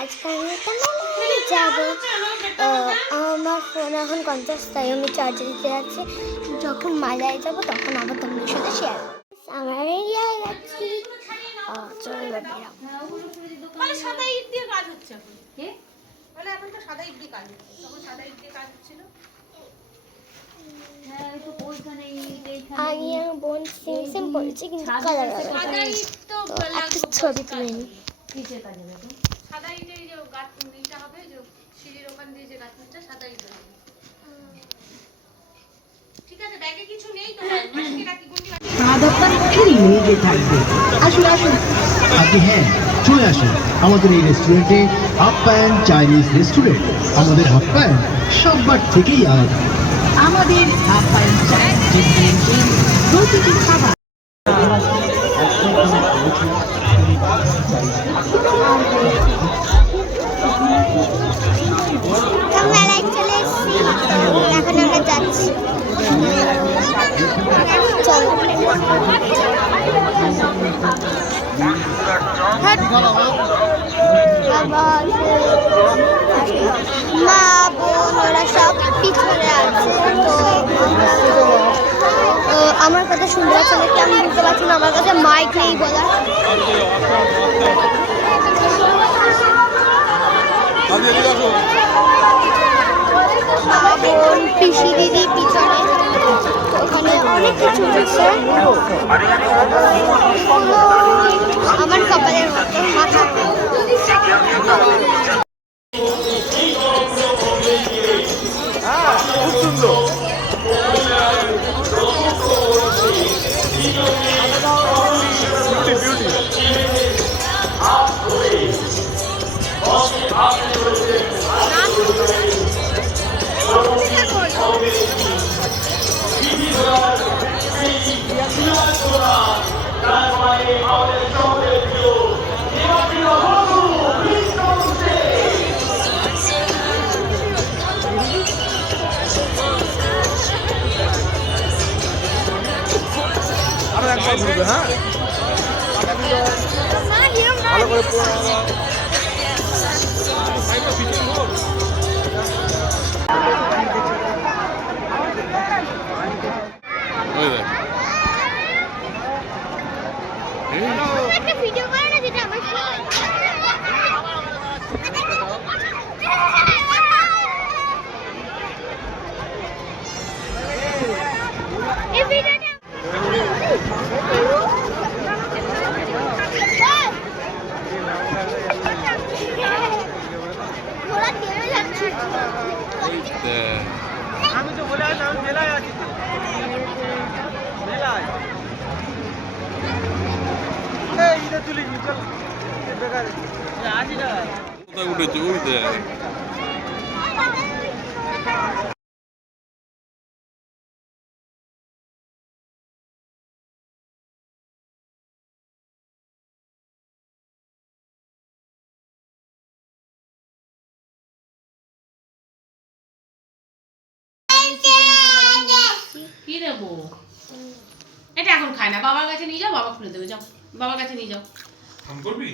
আজকে আমি একটা মেলায় যাবো। আমার ফোন এখন 50, তাই আমি চার্জে দিতে যাচ্ছি। যখন মেলায় যাবো তখন আবার তোমাদের সাথে শেয়ার করবো। আমরা রেডি হয়ে যাচ্ছি। চলো এবার বেরাবো। সাদা ইট দিয়ে কাজ হচ্ছে এখন। বলে এখন তো সাদা ইট দিয়ে কাজ হচ্ছে, তখন সাদা ইট দিয়ে কাজ হচ্ছিল। আগে বোন সিম্পল কিন্তু কালার সাদা ইট তো একটা ছবি তুলে নি। সাদা ইটে এই যে গাঁথনিটা হবে, যে সিঁড়ির ওখান দিয়ে যে গাঁথনিটা সাদা ইট হবে। ঠিক আছে, ব্যাগে কিছু নেই তো, মাসকে রাখি গুটি রাখি। সাদাপান মুখের লেগে থাকবে। আসুন আসুন, আপনি হ্যাঁ চলে আসুন আমাদের এই রেস্টুরেন্টে। আপ্যায়ন চাইনিজ রেস্টুরেন্ট। আমাদের আপ্যায়ন সববার থেকেই আলাদা। আমাদের আপ্যায়ন চাইনিজ রেস্টুরেন্টে প্রতিটি খাবার মেলায় চলে এসেছি, এখন আমরা যাচ্ছি। চলো মা বোন ওরা সব পিছনে আছে। তো আমার কথা শুনতে পাচ্ছি না কি আমি বুঝতে পারছি না, আমার কাছে মাইক নেই বলার। মা বোন পিসি দিদি পিছনে, ওখানে অনেক কিছু হচ্ছে। আমার কপালের মতো মাথা। হ্যাঁ ভালো করে একটা ভিডিও করে না যেটা আমার এই ভিডিওটা আমি তো বলে আসি আমি মেলায় আছি, মেলায় ঈদে তুলি চল বেকার আসি না কোথায় উঠেছে ওই দেখ। কি দেবো? এটা এখন খায় না, বাবার কাছে নিয়ে যাও, বাবা খুলে দেবে। যাও বাবার কাছে নিয়ে যাও। ফোন করবি?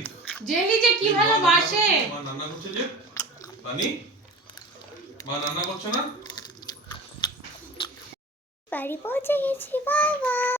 জেলি যে কি ভালোবাসে। মা রান্না করছে যে রানী, মা রান্না করছে না। বাড়ি পৌঁছে গেছি, বাই বাই।